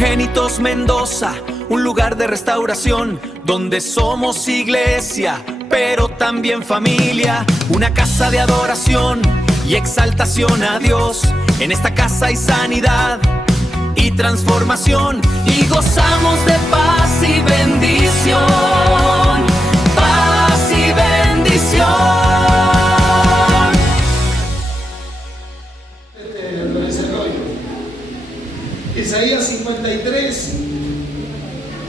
Primogénitos Mendoza, un lugar de restauración donde somos iglesia, pero también familia, una casa de adoración y exaltación a Dios. En esta casa hay sanidad y transformación y gozamos de paz y bendición, paz y bendición. Isaías 53,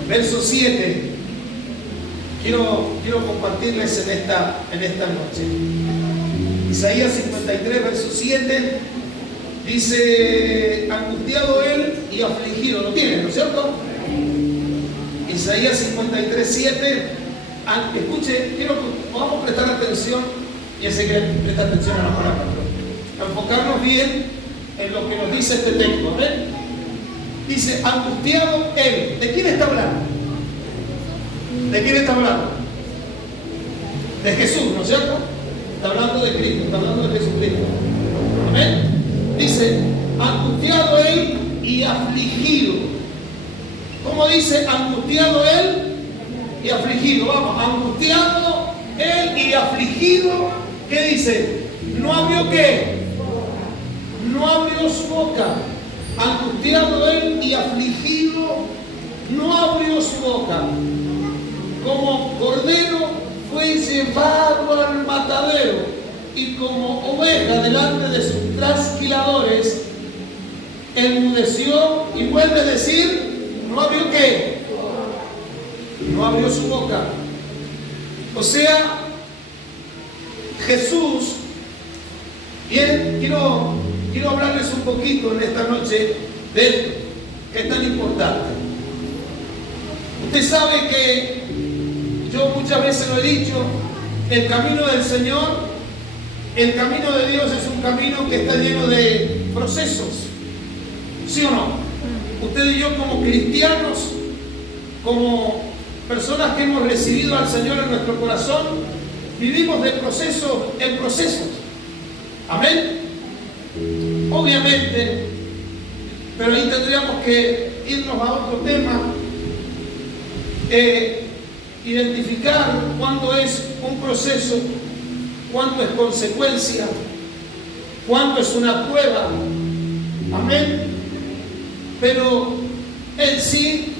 verso 7. Quiero compartirles en esta noche. Isaías 53, verso 7 dice: angustiado él y afligido. Lo tienen, ¿no es cierto? Isaías 53, 7. Escuche, quiero que podamos prestar atención. Ya sé que prestar atención a la palabra, pero enfocarnos bien en lo que nos dice este texto. ¿Ven? Dice: angustiado él. ¿De quién está hablando? ¿De quién está hablando? De Jesús, ¿no es cierto? Está hablando de Cristo, está hablando de Jesucristo. ¿Amén? Dice: angustiado él y afligido. ¿Cómo dice? Angustiado él y afligido. Vamos, angustiado él y afligido. ¿Qué dice? No abrió qué. No abrió su boca. Angustiado él y afligido, no abrió su boca. Como cordero fue llevado al matadero, y como oveja delante de sus trasquiladores, enmudeció. Y vuelve a decir: no abrió qué. No abrió su boca. O sea, Jesús. Bien, quiero hablarles un poquito en esta noche de esto, que es tan importante. Usted sabe que yo muchas veces lo he dicho: el camino del Señor, el camino de Dios es un camino que está lleno de procesos. ¿Sí o no? Usted y yo, como cristianos, como personas que hemos recibido al Señor en nuestro corazón, vivimos de procesos en procesos. Amén. Obviamente, pero ahí tendríamos que irnos a otro tema, identificar cuándo es un proceso, cuándo es consecuencia, cuándo es una prueba. Amén. Pero en sí,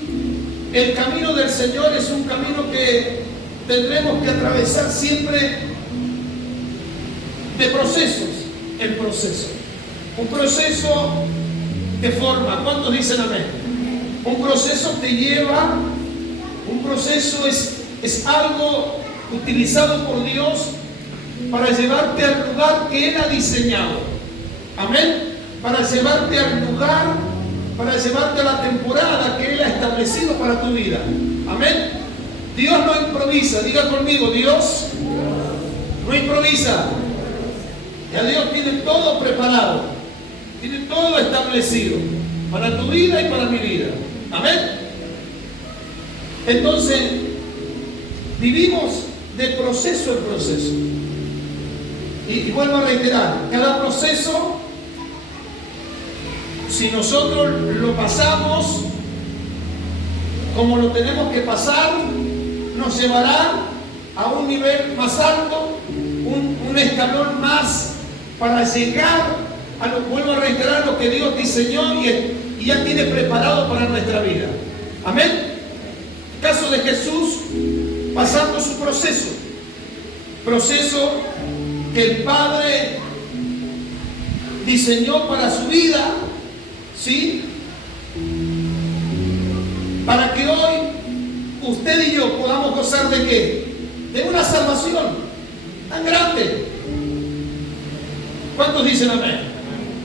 el camino del Señor es un camino que tendremos que atravesar siempre de procesos en proceso. Un proceso te forma. ¿Cuántos dicen amén? Un proceso te lleva, un proceso es algo utilizado por Dios para llevarte al lugar que Él ha diseñado. Amén. Para llevarte al lugar, para llevarte a la temporada que Él ha establecido para tu vida. Amén. Dios no improvisa. Diga conmigo: Dios no improvisa. Ya Dios tiene todo preparado, tiene todo establecido para tu vida y para mi vida. Amén. Entonces, vivimos de proceso en proceso. Y vuelvo a reiterar, cada proceso, si nosotros lo pasamos como lo tenemos que pasar, nos llevará a un nivel más alto, un escalón más, para llegar a lo, vuelvo a reiterar, lo que Dios diseñó y ya tiene preparado para nuestra vida. Amén. Caso de Jesús, pasando su proceso que el Padre diseñó para su vida, ¿sí? Para que hoy usted y yo podamos gozar de ¿qué? De una salvación tan grande. ¿Cuántos dicen amén?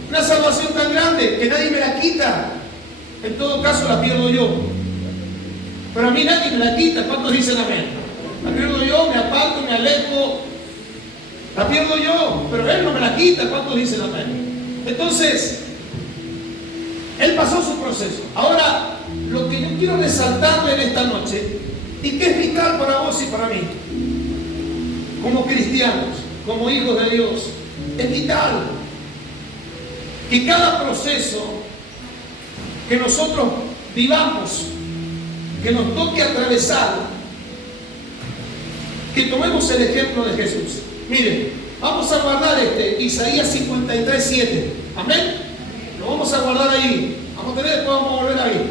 Una salvación tan grande que nadie me la quita. En todo caso la pierdo yo, pero a mí nadie me la quita. ¿Cuántos dicen amén? La pierdo yo, me aparto, me alejo, la pierdo yo, pero Él no me la quita. ¿Cuántos dicen amén? Entonces, Él pasó su proceso. Ahora, lo que yo quiero resaltarle en esta noche, y que es vital para vos y para mí, como cristianos, como hijos de Dios, es vital que cada proceso que nosotros vivamos, que nos toque atravesar, que tomemos el ejemplo de Jesús. Miren, vamos a guardar Isaías 53:7. Amén. Lo vamos a guardar ahí. Vamos a tener, después vamos a volver ahí.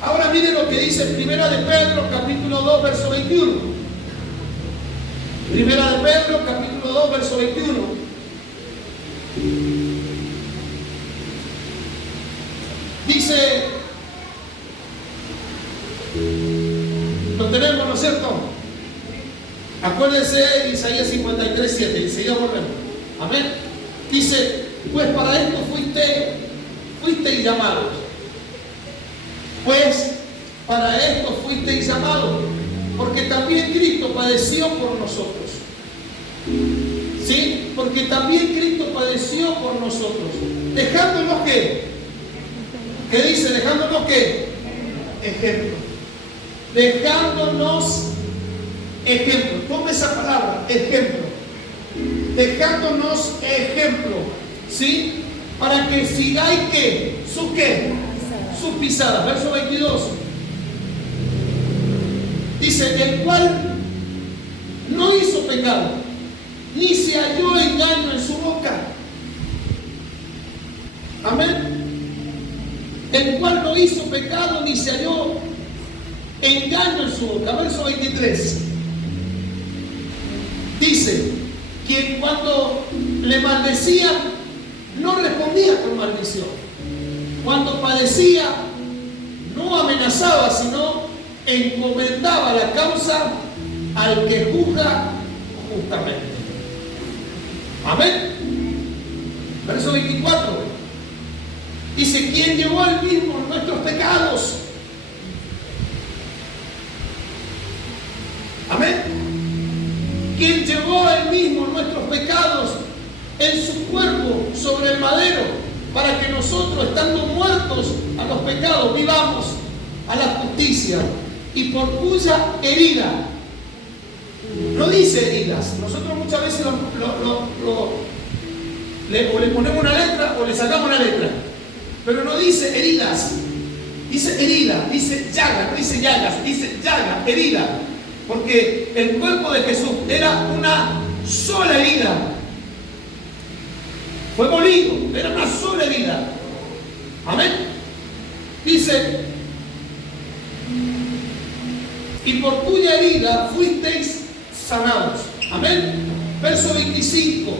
Ahora miren lo que dice Primera de Pedro, capítulo 2, verso 21. Primera de Pedro, capítulo 2, verso 21. Dice, lo tenemos, ¿no es cierto? Acuérdense Isaías 53:7, y seguimos volviendo. Amén. Dice, pues para esto fuisteis llamados. Pues para esto fuisteis llamados, porque también Cristo padeció por nosotros. ¿Sí? Porque también Cristo padeció por nosotros. Dejándonos ¿qué? ¿Qué dice? Dejándonos ¿qué? Ejemplo. Dejándonos ejemplo. Toma esa palabra, ejemplo. Dejándonos ejemplo. ¿Sí? Para que sigáis ¿qué? ¿Su qué? Sus pisadas. Verso 22. Dice, el cual no hizo pecado, ni se halló engaño en su boca. Amén. El cual no hizo pecado, ni se halló engaño en su boca. Verso 23. Dice, quien cuando le maldecían, no respondía con maldición. Cuando padecía, no amenazaba, sino encomendaba la causa al que juzga justamente. Amén. Verso 24. Dice, quien llevó él mismo nuestros pecados. Amén. Quien llevó él mismo nuestros pecados en su cuerpo sobre el madero, para que nosotros, estando muertos a los pecados, vivamos a la justicia, y por cuya herida, no dice heridas, nosotros muchas veces le ponemos una letra o le sacamos una letra, pero no dice heridas, dice herida, dice llaga, no dice llagas, dice llaga, herida, porque el cuerpo de Jesús era una sola herida. Fue molido, era una sola herida. Amén. Dice, y por cuya herida fuisteis sanados. Amén. Verso 25.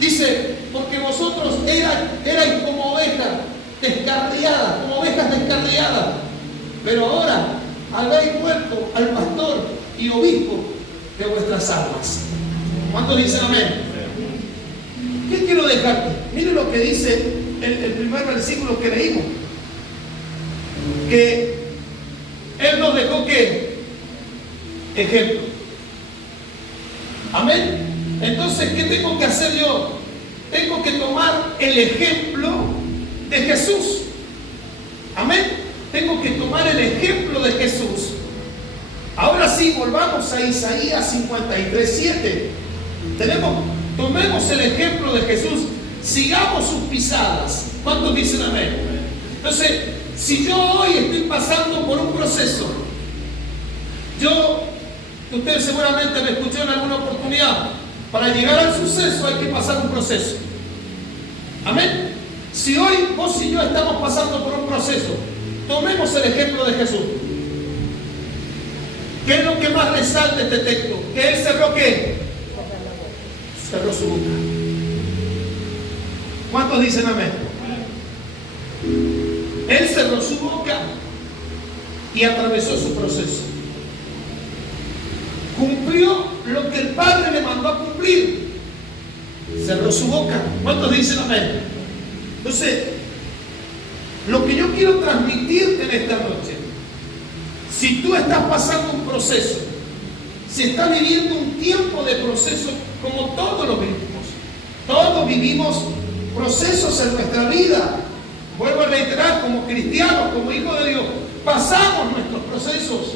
Dice, porque vosotros erais como ovejas descarriadas, pero ahora habéis vuelto al pastor y obispo de vuestras almas. ¿Cuántos dicen amén? ¿Qué quiero dejarte? Miren lo que dice el primer versículo que leímos. Que Él nos dejó ¿qué? Ejemplo. Amén. Entonces, ¿qué tengo que hacer yo? Tengo que tomar el ejemplo de Jesús. Amén. Tengo que tomar el ejemplo de Jesús. Ahora sí, volvamos a Isaías 53:7. Tomemos el ejemplo de Jesús, sigamos sus pisadas. ¿Cuántos dicen amén? Entonces, si yo hoy estoy pasando por un proceso, ustedes seguramente me escuchó en alguna oportunidad, para llegar al suceso hay que pasar un proceso. Amén. Si hoy vos y yo estamos pasando por un proceso, tomemos el ejemplo de Jesús. ¿Qué es lo que más resalta este texto? Que Él cerró ¿qué? Cerró su boca. ¿Cuántos dicen amén? Él cerró su boca y atravesó su proceso. Cumplió lo que el Padre le mandó a cumplir. Cerró su boca. ¿Cuántos dicen amén? Entonces, lo que yo quiero transmitirte en esta noche, si tú estás pasando un proceso, si estás viviendo un tiempo de proceso, como todos lo vivimos procesos en nuestra vida. Vuelvo a reiterar, como cristianos, como hijos de Dios, pasamos nuestros procesos.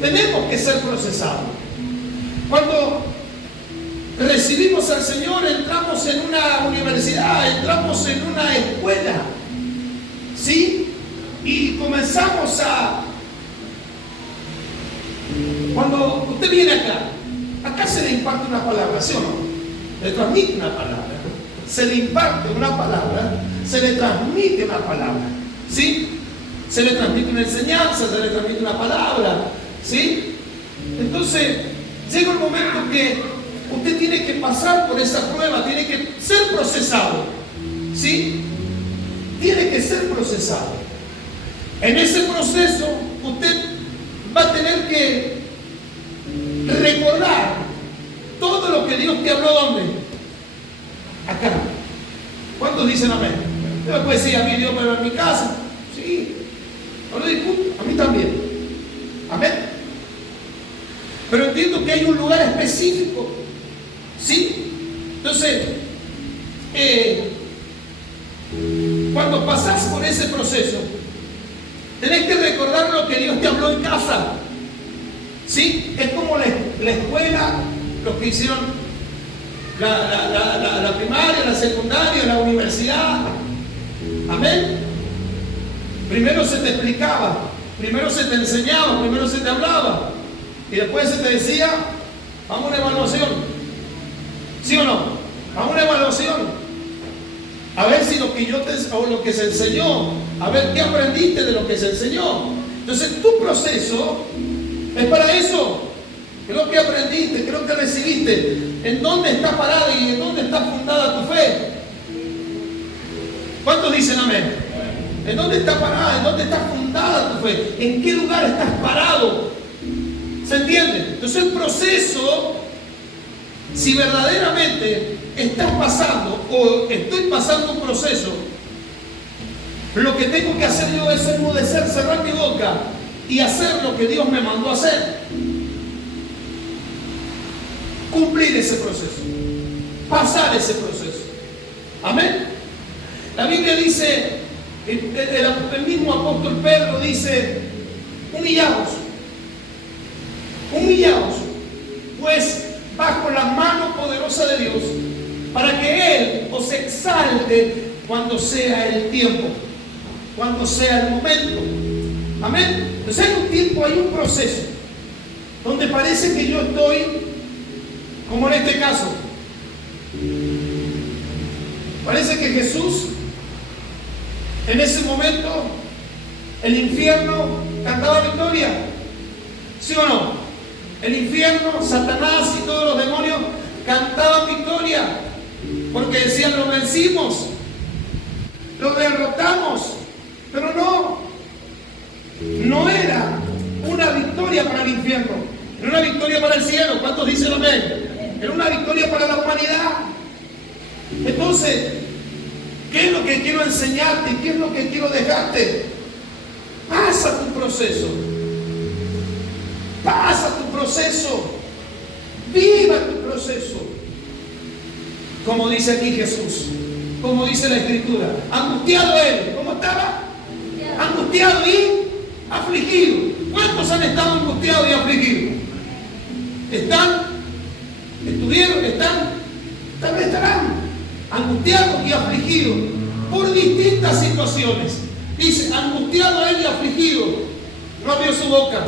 Tenemos que ser procesados. Cuando recibimos al Señor, entramos en una universidad, entramos en una escuela, ¿sí? Y vamos a... Cuando usted viene acá se le imparte una palabra, ¿sí o no? Le transmite una palabra. Se le imparte una palabra, se le transmite una palabra, ¿sí? Se le transmite una enseñanza, se le transmite una palabra, ¿sí? Entonces, llega un momento que usted tiene que pasar por esa prueba, tiene que ser procesado, ¿sí? Tiene que ser procesado. En ese proceso, usted va a tener que recordar todo lo que Dios te habló, ¿dónde? Acá. ¿Cuántos dicen amén? Usted me puede decir, a mí Dios me habló en mi casa. Sí, no lo discuto, a mí también. Amén. Pero entiendo que hay un lugar específico, ¿sí? Entonces, cuando pasás por ese proceso, tenés que recordar lo que Dios te habló en casa, ¿sí? Es como la escuela, los que hicieron la primaria, la secundaria, la universidad. Amén. Primero se te explicaba, primero se te enseñaba, primero se te hablaba, y después se te decía, vamos a una evaluación. ¿Sí o no? Vamos a una evaluación. A ver si lo que se enseñó, a ver qué aprendiste de lo que se enseñó. Entonces tu proceso es para eso. ¿Qué es lo que aprendiste? ¿Qué es lo que recibiste? ¿En dónde está parada y en dónde está fundada tu fe? ¿Cuántos dicen amén? ¿En dónde está parada? ¿En dónde está fundada tu fe? ¿En qué lugar estás parado? ¿Se entiende? Entonces el proceso, si verdaderamente estás pasando o estoy pasando un proceso, lo que tengo que hacer yo es enmudecer, cerrar mi boca y hacer lo que Dios me mandó a hacer. Cumplir ese proceso, pasar ese proceso. Amén. La Biblia dice, el mismo apóstol Pedro dice, humillaos, pues bajo la mano poderosa de Dios, para que Él os exalte cuando sea el tiempo, cuando sea el momento. Amén. Entonces hay un tiempo, hay un proceso, donde parece que yo estoy, como en este caso, parece que Jesús, en ese momento, el infierno cantaba victoria. ¿Sí o no? El infierno, Satanás y todos los demonios cantaban victoria, porque decían, lo vencimos, lo derrotamos. Pero no era una victoria para el infierno, era una victoria para el cielo. ¿Cuántos dicen amén? Era una victoria para la humanidad. Entonces, ¿qué es lo que quiero enseñarte? ¿Qué es lo que quiero dejarte? Pasa tu proceso. Pasa tu proceso. Viva tu proceso. Como dice aquí Jesús, como dice la Escritura, angustiado él. ¿Cómo estaba? Angustiado y afligido. ¿Cuántos han estado angustiados y afligidos? Tal vez estarán angustiados y afligidos por distintas situaciones. Dice, angustiado él y afligido. No abrió su boca,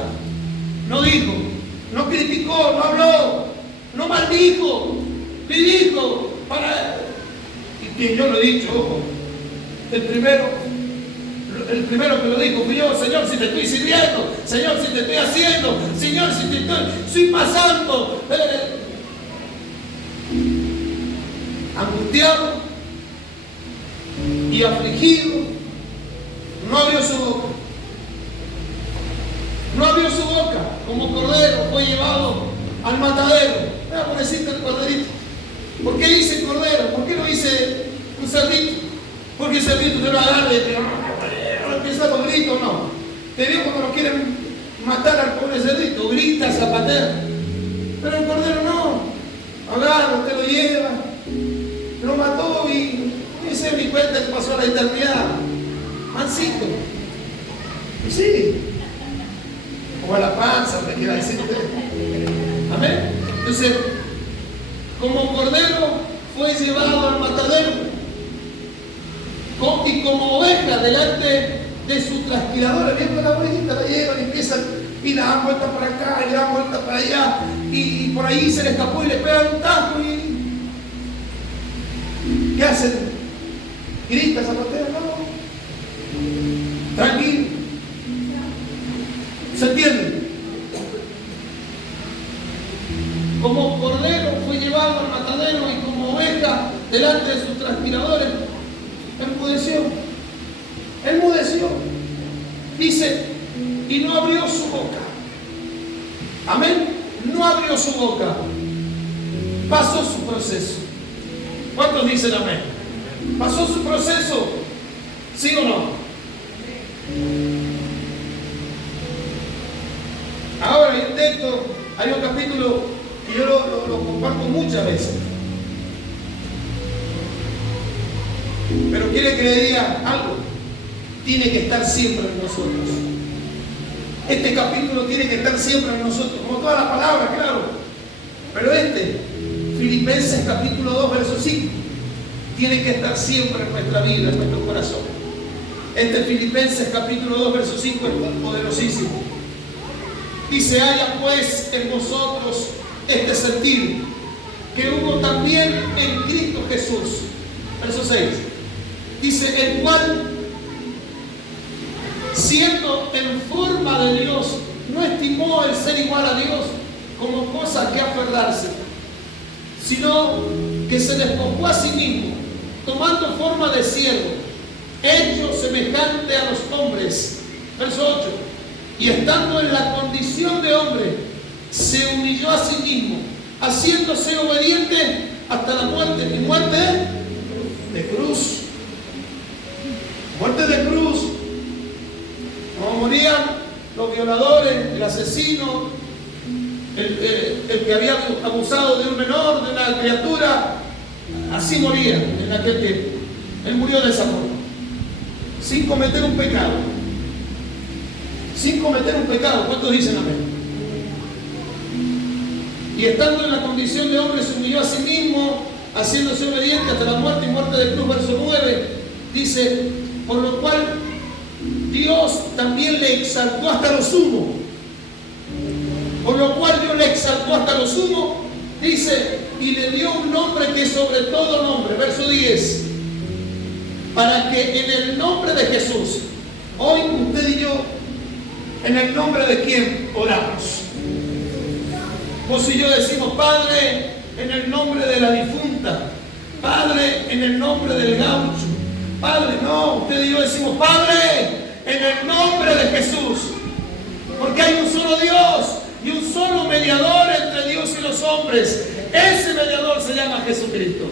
no dijo, no criticó, no habló, no maldijo, le dijo para... Y quien yo lo he dicho, ojo, el primero que lo dijo fui yo. Señor, si te estoy sirviendo, Señor, si te estoy haciendo, Señor, si te estoy pasando, angustiado y afligido, no abrió su boca. No abrió su boca, como cordero fue llevado al matadero. Pobrecito el corderito. ¿Por qué dice cordero? ¿Por qué no dice un cerdito? Porque el cerdito te lo agarra y te empieza a los gritos, no. Te veo cuando lo quieren matar al pobre cerdito, grita, zapatea. Pero el cordero no. Agarra, te lo lleva, lo mató y se me cuenta que pasó a la eternidad. Mansito. Sí. O a la panza, me quiera decir usted. Amén. Entonces, como cordero fue llevado al matadero y como oveja delante de su transpiradora, viendo la orejita, la llevan y empiezan, y la dan vuelta para acá, y le dan vuelta para allá, y por ahí se le escapó y le pegan un tajo, y ¿qué hacen? ¿Grita, zapatea? No. Tranquilo. ¿Se entiende? Como cordero fue llevado al matadero y como oveja delante de sus transpiradores, enmudeció. Enmudeció. Dice, y no abrió su boca. Amén. No abrió su boca. Pasó su proceso. ¿Cuántos dicen amén? Pasó su proceso. ¿Sí o no? Ahora hay un texto, hay un capítulo que yo lo comparto muchas veces. Pero quiere que le diga algo. Tiene que estar siempre en nosotros. Este capítulo tiene que estar siempre en nosotros, como toda la palabra, claro. Pero Filipenses capítulo 2, verso 5, tiene que estar siempre en nuestra vida, en nuestro corazón. Filipenses capítulo 2, verso 5 es poderosísimo. Dice, haya pues en vosotros este sentir que hubo también en Cristo Jesús. Verso 6. Dice, el cual, siendo en forma de Dios, no estimó el ser igual a Dios como cosa que aferrarse, sino que se despojó a sí mismo, tomando forma de siervo, hecho semejante a los hombres. Verso 8. Y estando en la condición de hombre, se humilló a sí mismo, haciéndose obediente hasta la muerte. ¿Y muerte de cruz? Muerte de cruz. Como morían los violadores, el asesino, el que había abusado de un menor, de una criatura, así moría en aquel tiempo. Él murió de esa forma, sin cometer un pecado. Sin cometer un pecado. ¿Cuántos dicen amén? Y estando en la condición de hombre, se humilló a sí mismo, haciéndose obediente hasta la muerte y muerte de cruz. Verso 9 dice, por lo cual Dios también le exaltó hasta lo sumo. Por lo cual Dios le exaltó hasta lo sumo, dice, y le dio un nombre que es sobre todo nombre. Verso 10. Para que en el nombre de Jesús, hoy usted y yo, ¿en el nombre de quién oramos? Vos y yo decimos, Padre, en el nombre de la difunta. Padre, en el nombre del gaucho. Padre, no, usted y yo decimos, Padre, en el nombre de Jesús. Porque hay un solo Dios y un solo mediador entre Dios y los hombres. Ese mediador se llama Jesucristo.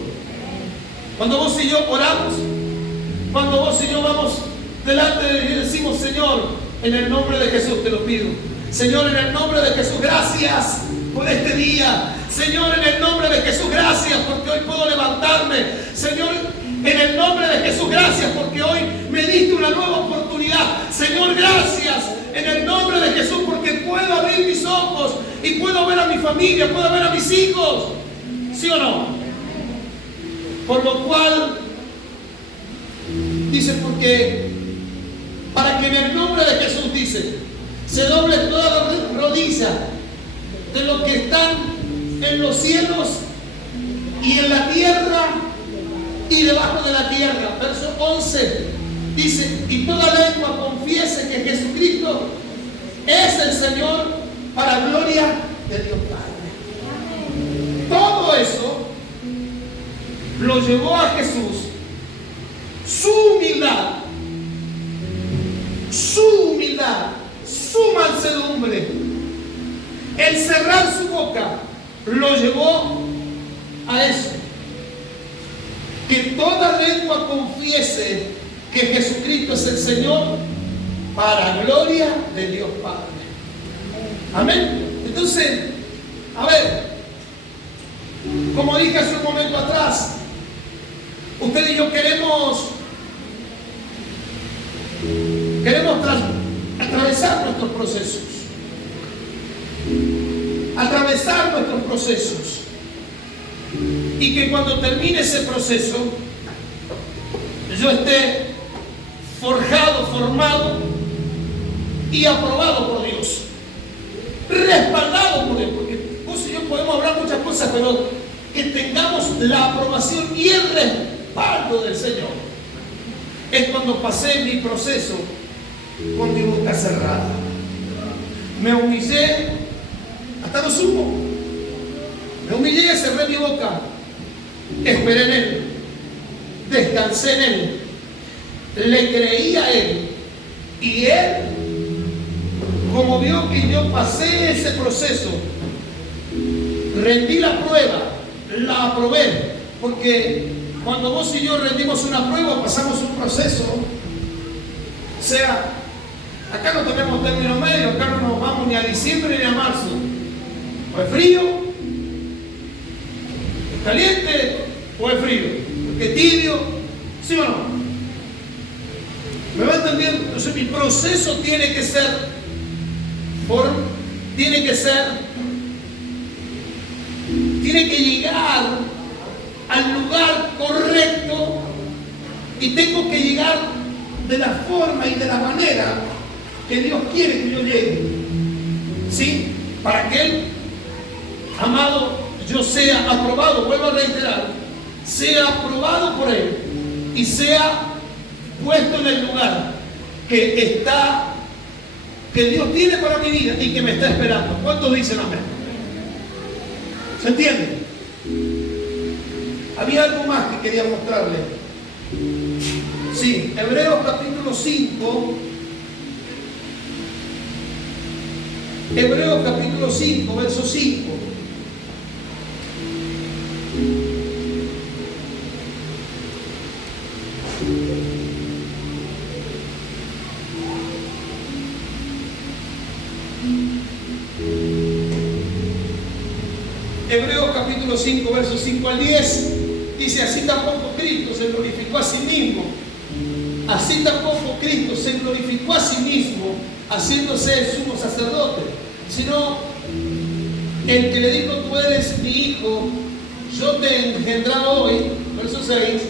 Cuando vos y yo oramos, cuando vos y yo vamos delante de Dios y decimos, Señor, en el nombre de Jesús te lo pido. Señor, en el nombre de Jesús, gracias por este día. Señor, en el nombre de Jesús, gracias porque hoy puedo levantarme. Señor, en el nombre de Jesús, gracias porque hoy me diste una nueva oportunidad. Señor, gracias en el nombre de Jesús porque puedo abrir mis ojos y puedo ver a mi familia, puedo ver a mis hijos. ¿Sí o no? Por lo cual, dice, porque para que en el nombre de Jesús, dice, se doble toda la rodilla de los que están en los cielos y en la tierra y debajo de la tierra. Verso 11 dice, y toda lengua confiese que Jesucristo es el Señor para gloria de Dios Padre. Todo eso lo llevó a Jesús, su humildad, su mansedumbre, el cerrar su boca, lo llevó a eso. Que toda lengua confiese que Jesucristo es el Señor para gloria de Dios Padre. Amén. Entonces, a ver, como dije hace un momento atrás, usted y yo queremos atravesar nuestros procesos. Atravesar nuestros procesos. Y que cuando termine ese proceso, yo esté forjado, formado y aprobado por Dios, respaldado por Él, porque vos y yo podemos hablar muchas cosas, pero que tengamos la aprobación y el respaldo del Señor. Es cuando pasé mi proceso con mi boca cerrada. Me humillé hasta lo sumo. Me humillé, cerré mi boca, esperé en Él, descansé en Él, le creí a Él, y Él, como vio que yo pasé ese proceso, rendí la prueba, la aprobé, porque cuando vos y yo rendimos una prueba, pasamos un proceso. O sea, acá no tenemos término medio, acá no nos vamos ni a diciembre ni a marzo. O es frío, es caliente, o es frío, porque es tibio, ¿sí o no? ¿Me va a entender? Entonces mi proceso tiene que ser tiene que llegar al lugar correcto, y tengo que llegar de la forma y de la manera que Dios quiere que yo llegue, ¿sí? Para que Él, amado, yo sea aprobado, vuelvo a reiterar, sea aprobado por Él y sea puesto en el lugar que Dios tiene para mi vida y que me está esperando. ¿Cuántos dicen amén? ¿Se entiende? Había algo más que quería mostrarle. Sí, Hebreos capítulo 5. Hebreos capítulo 5, verso 5. Hebreos capítulo 5, versos 5 al 10, dice: así tampoco Cristo se glorificó a sí mismo, así tampoco Cristo se glorificó a sí mismo, haciéndose el sumo sacerdote, sino el que le dijo: tú eres mi hijo, yo te he engendrado hoy, verso 6,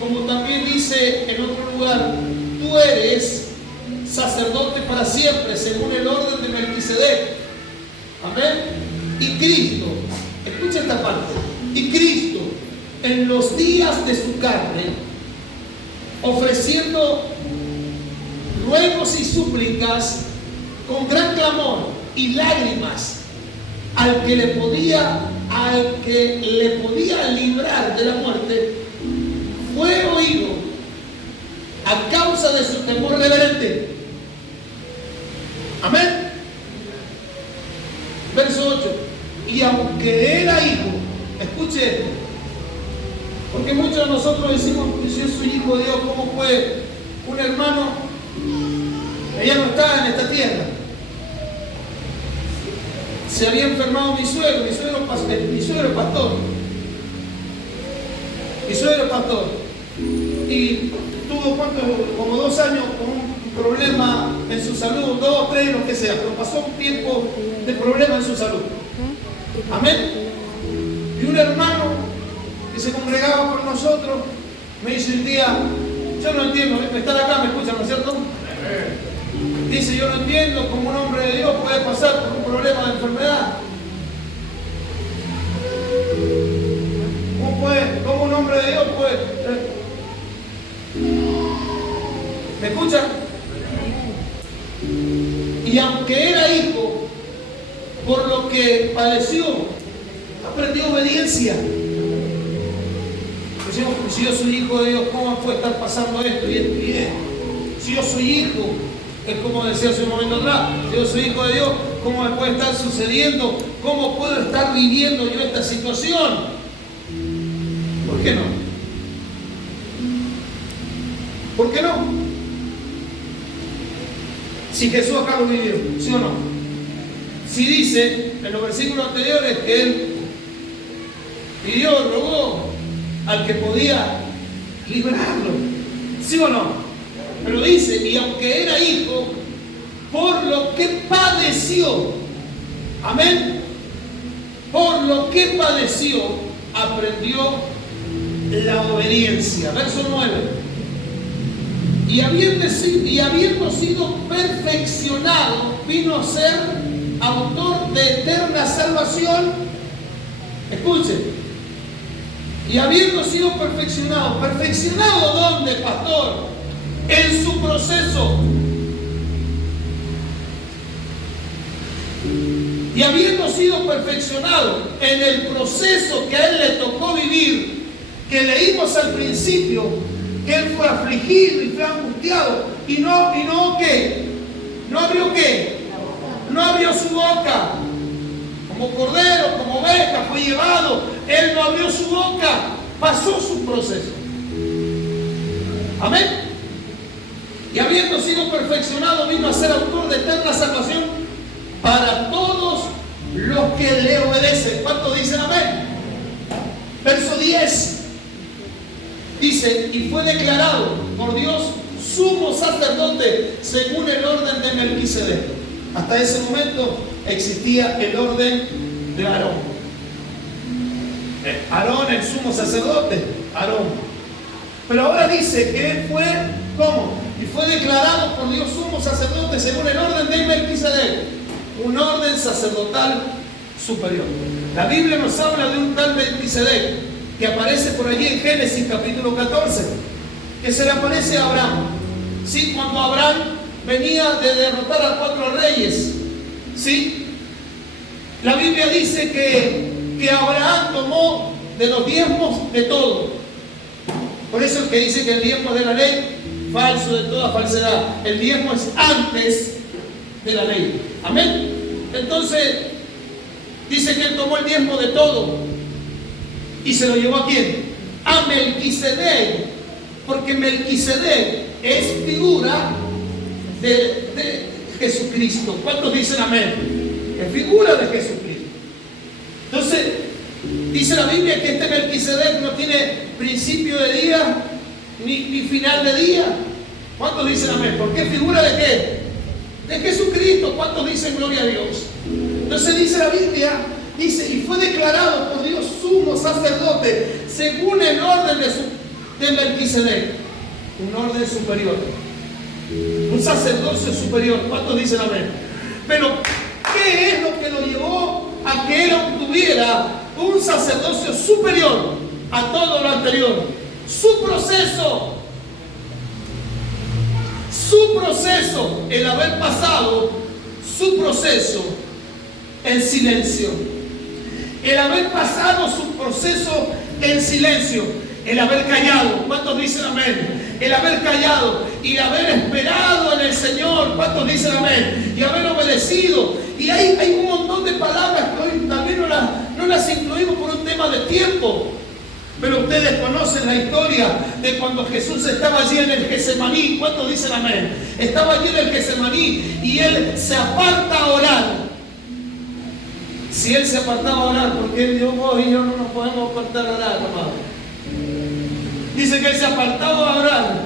como también dice en otro lugar: tú eres sacerdote para siempre, según el orden de Melquisedec. Amén. Y Cristo, escucha esta parte, y Cristo en los días de su carne, ofreciendo ruegos y súplicas con gran clamor y lágrimas al que le podía librar de la muerte, fue oído a causa de su temor reverente. Amén. Verso 8. Y aunque era hijo, escuche esto, porque muchos de nosotros decimos: si yo soy hijo de Dios, ¿cómo puede un hermano que ya no está en esta tierra? Se había enfermado mi suegro pastor, y tuvo como 2 años con un problema en su salud, 2, 3, lo que sea, pero pasó un tiempo de problema en su salud. Amén. Y un hermano que se congregaba con nosotros me dice un día: yo no entiendo, están acá, me escuchan, ¿no es cierto? Dice: yo no entiendo cómo un hombre de Dios puede pasar por un problema de enfermedad. ¿Cómo un hombre de Dios puede? ¿Me escuchan? Y aunque era hijo, por lo que padeció, aprendió obediencia. Decimos: si yo soy hijo de Dios, ¿cómo puede estar pasando esto y esto y esto? Si yo soy hijo, es como decía hace un momento atrás, si yo soy hijo de Dios, ¿cómo me puede estar sucediendo? ¿Cómo puedo estar viviendo yo esta situación? ¿Por qué no? ¿Por qué no? Si Jesús acá lo vivió, ¿sí o no? Si dice en los versículos anteriores que Él pidió, rogó al que podía librarlo, ¿sí o no? Pero dice: y aunque era hijo, por lo que padeció, amén, por lo que padeció, aprendió la obediencia. Verso 9. y habiendo sido perfeccionado, vino a ser autor de eterna salvación. Escuchen, y habiendo sido perfeccionado, ¿perfeccionado dónde, pastor? En su proceso. Y habiendo sido perfeccionado en el proceso que a él le tocó vivir, que leímos al principio, que él fue afligido y fue angustiado, y no ¿qué? ¿No abrió qué? No abrió su boca. Como cordero, como oveja, fue llevado. Él no abrió su boca. Pasó su proceso. Amén. Y habiendo sido perfeccionado, vino a ser autor de eterna salvación para todos los que le obedecen. ¿Cuántos dicen amén? Verso 10 dice: y fue declarado por Dios sumo sacerdote según el orden de Melquisedec. Hasta ese momento existía el orden de Aarón. Aarón, el sumo sacerdote, Aarón. Pero ahora dice que él fue, ¿cómo? Y fue declarado por Dios sumo sacerdote según el orden de Melquisedec, un orden sacerdotal superior. La Biblia nos habla de un tal Melquisedec que aparece por allí en Génesis capítulo 14, que se le aparece a Abraham. Sí, cuando Abraham venía de derrotar a 4 reyes, ¿sí? La Biblia dice que Abraham tomó de los diezmos de todo. Por eso el que dice que el diezmo es de la ley, falso, de toda falsedad. El diezmo es antes de la ley. Amén. Entonces dice que él tomó el diezmo de todo y se lo llevó ¿a quién? A Melquisedec, porque Melquisedec es figura de Jesucristo. ¿Cuántos dicen amén? Es figura de Jesucristo. Entonces dice la Biblia que este Melquisedec no tiene principio de día ni final de día. ¿Cuántos dicen amén? ¿Por qué figura de qué? De Jesucristo. ¿Cuántos dicen gloria a Dios? Entonces dice la Biblia, dice, y fue declarado por Dios sumo sacerdote según el orden de Melquisedec, un orden superior, un sacerdocio superior. ¿Cuántos dicen amén? Pero ¿qué es lo que lo llevó a que él obtuviera un sacerdocio superior a todo lo anterior? Su proceso, el haber pasado su proceso en silencio, el haber pasado su proceso en silencio, el haber callado. ¿Cuántos dicen amén? El haber callado y haber esperado en el Señor. ¿Cuántos dicen amén? Y haber obedecido. Y hay un montón de palabras que hoy también no las incluimos por un tema de tiempo. Pero ustedes conocen la historia de cuando Jesús estaba allí en el Getsemaní. ¿Cuántos dicen amén? Estaba allí en el Getsemaní y él se aparta a orar. Si él se apartaba a orar, porque él dijo, vos y yo no nos podemos apartar a orar, amado. Dice que él se apartaba a orar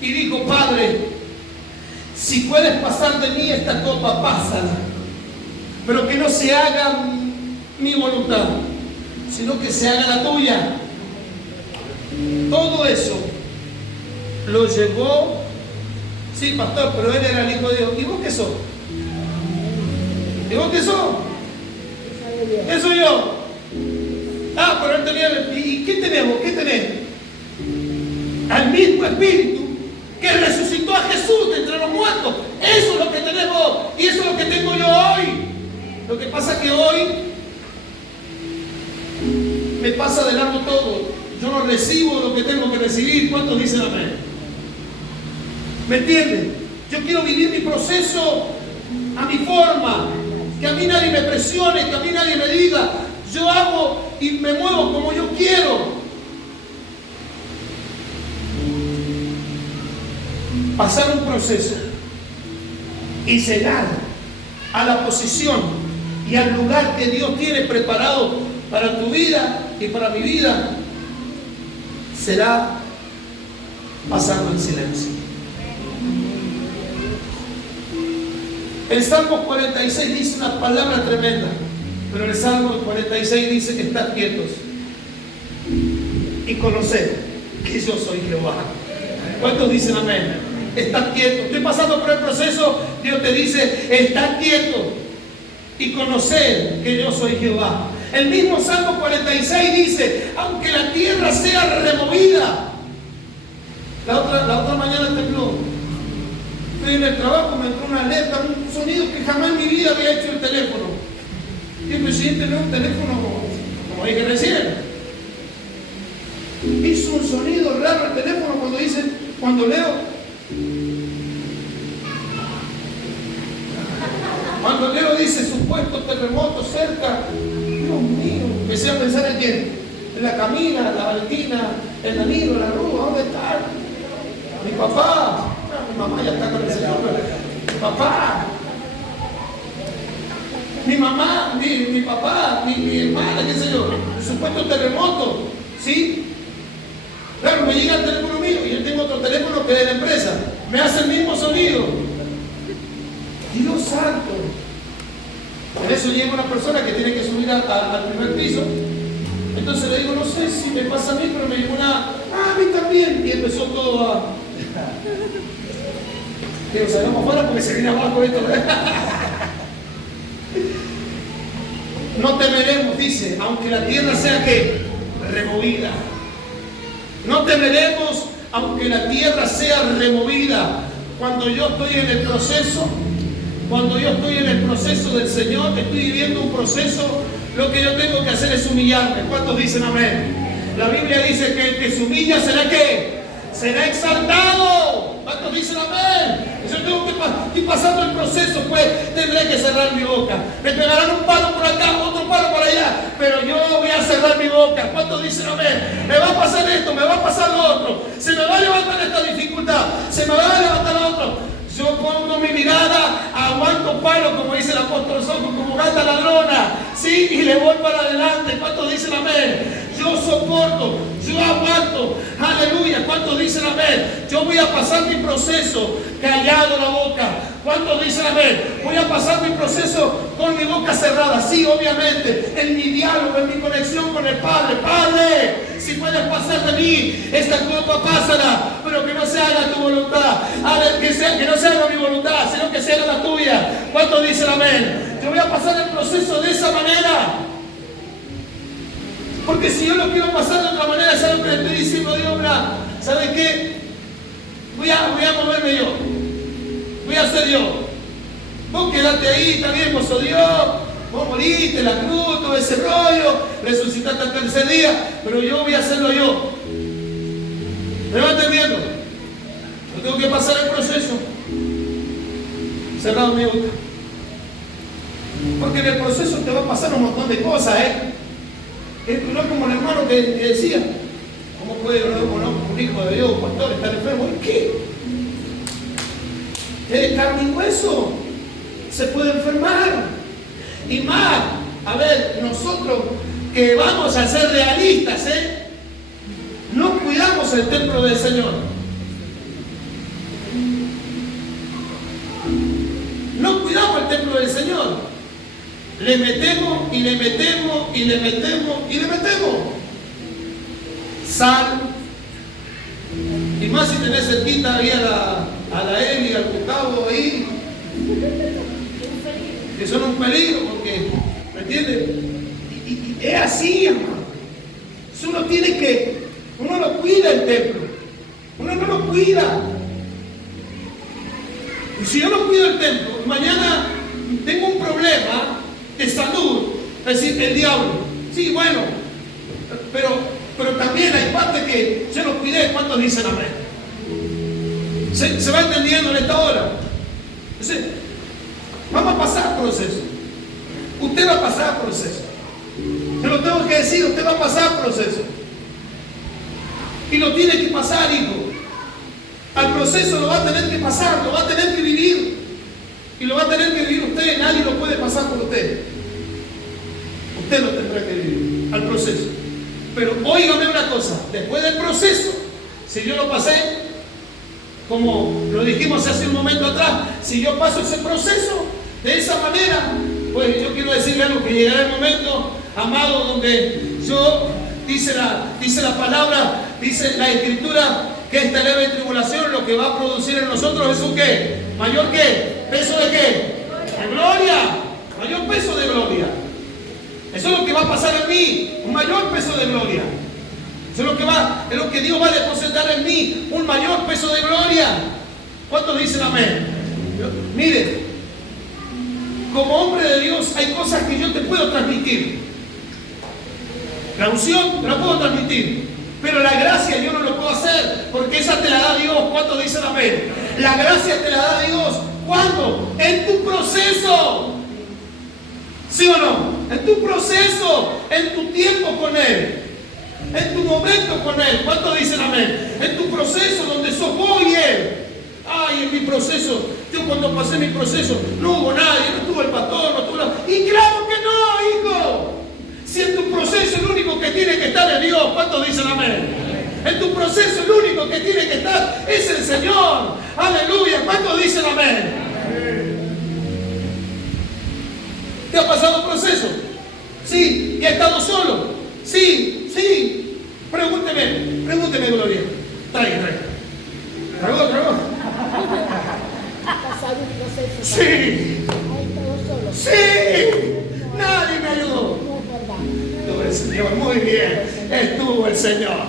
y dijo, Padre, si puedes pasar de mí esta copa, pásala, pero que no se haga mi voluntad, sino que se haga la tuya. Todo eso lo llevó, sí, pastor, pero él era el Hijo de Dios. ¿Y vos qué sos? ¿Y vos qué sos? ¿Qué soy yo? Ah, pero él tenía... ¿Y qué tenemos? ¿Qué tenés? Al mismo Espíritu que resucitó a Jesús de entre los muertos. Eso es lo que tenemos y eso es lo que tengo yo hoy. Lo que pasa es que hoy me pasa de largo todo. Yo no recibo lo que tengo que recibir. ¿Cuántos dicen amén? ¿Me entienden? Yo quiero vivir mi proceso a mi forma. Que a mí nadie me presione, que a mí nadie me diga. Yo hago y me muevo como yo quiero. Pasar un proceso y llegar a la posición y al lugar que Dios tiene preparado para tu vida y para mi vida será pasarlo en silencio. El Salmo 46 dice una palabra tremenda, pero el Salmo 46 dice que estad quietos y conoced que yo soy Jehová. ¿Cuántos dicen amén? Está quieto. Estoy pasando por el proceso. Dios te dice, está quieto y conocer que yo soy Jehová. El mismo Salmo 46 dice, aunque la tierra sea removida. La otra mañana tembló. Estoy en el trabajo, me entró una alerta, un sonido que jamás en mi vida había hecho el teléfono. Y el presidente no es un teléfono como dije recién. Hizo un sonido raro el teléfono cuando leo. Cuando leo dice supuesto terremoto cerca. Dios mío, empecé a pensar en quién. En la Camila, la Valentina, el Danilo, la Rúa, ¿dónde está? Mi papá. Mi mamá ya está con el Señor. Mi papá. Mi mamá, mi papá, mi hermana, qué sé yo. Supuesto terremoto. ¿Sí? Claro, me llega el teléfono mío y yo tengo otro teléfono que es de la empresa. Me hace el mismo sonido. Dios santo. En eso llega una persona que tiene que subir al primer piso. Entonces le digo, no sé si me pasa a mí, pero me llegó a mí también. Y empezó todo a... Digo, salgamos afuera porque se viene abajo esto. No temeremos, dice, aunque la tierra sea que removida. No temeremos, aunque la tierra sea removida. Cuando yo estoy en el proceso, del Señor, estoy viviendo un proceso, lo que yo tengo que hacer es humillarme. ¿Cuántos dicen amén? La Biblia dice que el que se humilla será ¿qué? Será exaltado. ¿Cuántos dicen amén? Yo tengo que estoy pasando el proceso, pues tendré que cerrar mi boca. Me pegarán un palo por acá, otro palo por allá, pero yo voy a cerrar mi boca. ¿Cuántos dicen amén? Me va a pasar esto, me va a pasar lo otro. Se me va a levantar esta dificultad, se me va a levantar lo otro. Yo pongo mi mirada, aguanto palo, como dice el apóstol Soco, como gata ladrona, ¿sí? Y le voy para adelante. ¿Cuántos dicen amén? Yo soporto, yo aguanto, aleluya. ¿Cuántos dicen amén? Yo voy a pasar mi proceso callado la boca. ¿Cuántos dicen amén? Voy a pasar mi proceso con mi boca cerrada, sí, obviamente, en mi diálogo, en mi conexión con el Padre. Padre, si puedes pasar de mí esta copa, pásala, pero que no se haga tu voluntad, que no se haga mi voluntad, sino que se haga la tuya. ¿Cuántos dicen amén? Yo voy a pasar el proceso de esa manera, porque si yo lo quiero pasar de otra manera, es algo que le estoy diciendo a Dios. ¿Sabe qué? Voy a moverme yo, voy a hacer yo. Vos quedate ahí, está bien, vos sos Dios, vos moriste, la cruz, todo ese rollo, resucitaste al tercer día, pero yo voy a hacerlo yo. ¿Me va entendiendo? Yo tengo que pasar el proceso cerrado mi boca, porque en el proceso te va a pasar un montón de cosas, no es como el hermano que decía, ¿cómo puede un hijo de Dios, un pastor, estar enfermo? ¿Y qué? Es de carne y hueso, se puede enfermar. Y más, a ver, nosotros que vamos a ser realistas, no cuidamos el templo del Señor. No cuidamos el templo del Señor. Le metemos y le metemos y le metemos y le metemos sal. Y más si tenés cerquita ahí a la Eli, al Gustavo ahí, que son un peligro, porque, ¿me entiendes? Y es así, hermano. Uno no cuida el templo, uno no lo cuida. Y si yo no cuido el templo, mañana tengo un problema de salud, es decir, el diablo. Sí, bueno, pero también hay parte que yo lo cuidé. ¿Cuántos dicen amén? ¿Se va entendiendo en esta hora? Entonces, vamos a pasar proceso. Usted va a pasar proceso. Yo lo tengo que decir, usted va a pasar proceso. Y lo tiene que pasar, hijo. Al proceso lo va a tener que pasar, lo va a tener que vivir. Y lo va a tener que vivir usted, nadie lo puede pasar por usted. Usted lo tendrá que vivir, al proceso. Pero óigame una cosa, después del proceso, si yo lo pasé, como lo dijimos hace un momento atrás, si yo paso ese proceso de esa manera, pues yo quiero decirle algo, que llegará el momento, amado, donde yo, dice la palabra, dice la Escritura, que esta leve tribulación lo que va a producir en nosotros es un ¿qué? ¿Mayor qué? ¿Peso de qué? De gloria. Mayor peso de gloria. Eso es lo que va a pasar en mí, un mayor peso de gloria. Eso es lo que Dios va a depositar en mí, un mayor peso de gloria. ¿Cuántos dicen amén? Miren, como hombre de Dios hay cosas que yo te puedo transmitir. La unción te la puedo transmitir, pero la gracia yo no lo puedo hacer, porque esa te la da Dios. ¿Cuántos dicen amén? La gracia te la da Dios. ¿Cuándo? En tu proceso. ¿Sí o no? En tu proceso, en tu tiempo con Él, en tu momento con Él. ¿Cuántos dicen amén? En tu proceso donde sos vos y Él. Ay, en mi proceso, yo cuando pasé mi proceso, no hubo nadie, no estuvo el pastor, no estuvo la... Y claro que no, hijo. Si en tu proceso el único que tiene que estar es Dios. ¿Cuántos dicen amén? En tu proceso el único que tiene que estar es el Señor. Aleluya. ¿Cuántos dicen amén? ¿Te ha pasado un proceso? Sí. ¿Y ha estado solo? Sí, sí. Pregúnteme, Gloria. Traiga. ¿Tragó? ¿Ha pasado un proceso? Sí. ¿Ha estado solo? Sí. Nadie me ayudó. No es verdad. Estuvo el Señor, muy bien. Estuvo el Señor.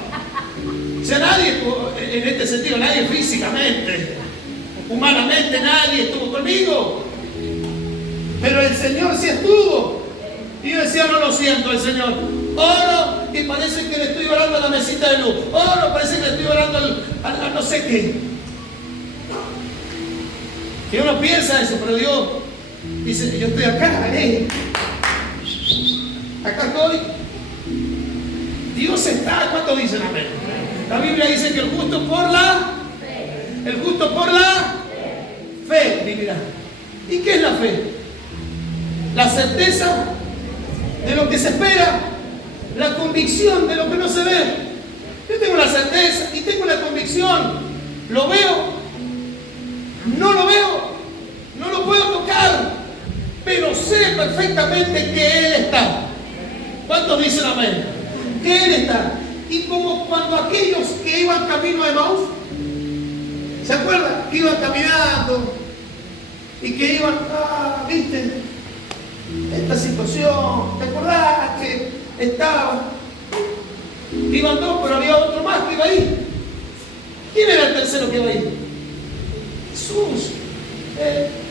O sea, nadie estuvo, en este sentido, nadie físicamente, humanamente, nadie estuvo conmigo. Pero el Señor sí estuvo. Y yo decía, no lo siento, el Señor. Oro y parece que le estoy orando a la mesita de luz. Oro, parece que le estoy orando a no sé qué. Que uno piensa eso, pero Dios dice, yo estoy acá, acá estoy. Dios está. ¿Cuántos dicen amén? La Biblia dice que el justo por la fe vivirá. ¿Y qué es la fe? La certeza de lo que se espera, la convicción de lo que no se ve. Yo tengo la certeza y tengo la convicción. Lo veo, no lo veo, no lo puedo tocar, pero sé perfectamente que Él está. ¿Cuántos dicen amén? Que Él está. Y como cuando aquellos que iban camino de Emaús, ¿se acuerdan? Que iban caminando y que iban, ¿viste? Esta situación, ¿te acordás que estaban? Iban dos, pero había otro más que iba ahí. ¿Quién era el tercero que iba ahí? Jesús.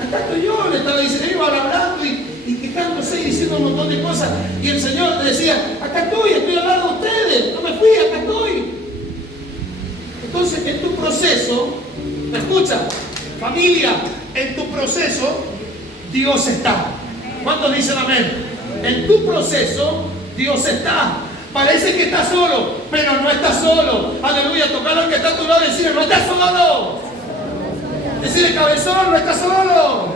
Acá estoy yo, le estaba diciendo, iban hablando y quejándose y diciendo un montón de cosas. Y el Señor le decía, acá estoy al lado de ustedes, no me fui, acá estoy. Entonces, en tu proceso, ¿me escucha? Familia, en tu proceso, Dios está. ¿Cuántos dicen amén? En tu proceso, Dios está. Parece que estás solo, pero no estás solo. Aleluya, tocar al que está a tu lado y decirle, no estás solo. Decirle, cabezón, no estás solo.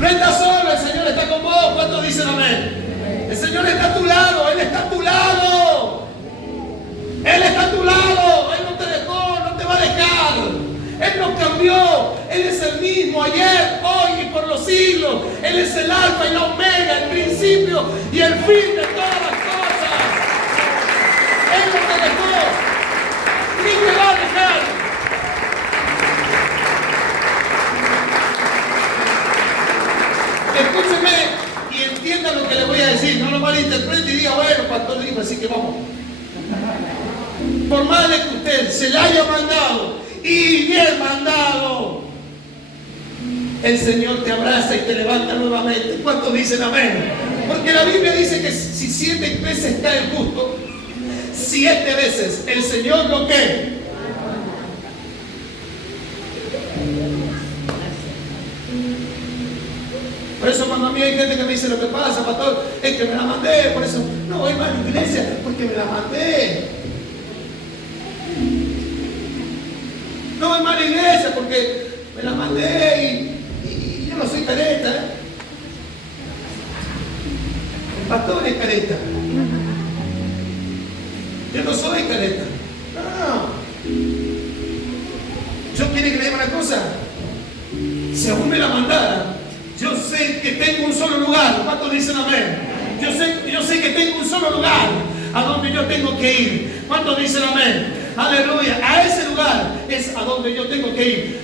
No estás solo, el Señor está con vos. ¿Cuántos dicen amén? El Señor está a tu lado, Él está a tu lado. Él está a tu lado, Él no te dejó, no te va a dejar. Él no cambió, Él es el mismo ayer, hoy y por los siglos. Él es el alfa y la omega, el principio y el fin de todas las cosas. Él no te dejó, ni te va a dejar. Escúcheme y entienda lo que le voy a decir, no lo malinterprete y diga, bueno, pastor, dijo, así que vamos. Por más de que usted se la haya mandado, y bien mandado, el Señor te abraza y te levanta nuevamente. ¿Cuántos dicen amén? Porque la Biblia dice que si 7 veces cae el justo, 7 veces el Señor lo que. Por eso cuando a mí hay gente que me dice lo que pasa, pastor, es que me la mandé, por eso no voy más a la iglesia, porque me la mandé. No voy más a la iglesia porque me la mandé y yo no soy careta. El pastor es careta. Yo no soy careta. No. Yo quiero que le diga una cosa. Si aún me la mandara, yo sé que tengo un solo lugar. ¿Cuántos dicen amén? Yo sé que tengo un solo lugar a donde yo tengo que ir. ¿Cuántos dicen amén? Aleluya. A ese lugar es a donde yo tengo que ir.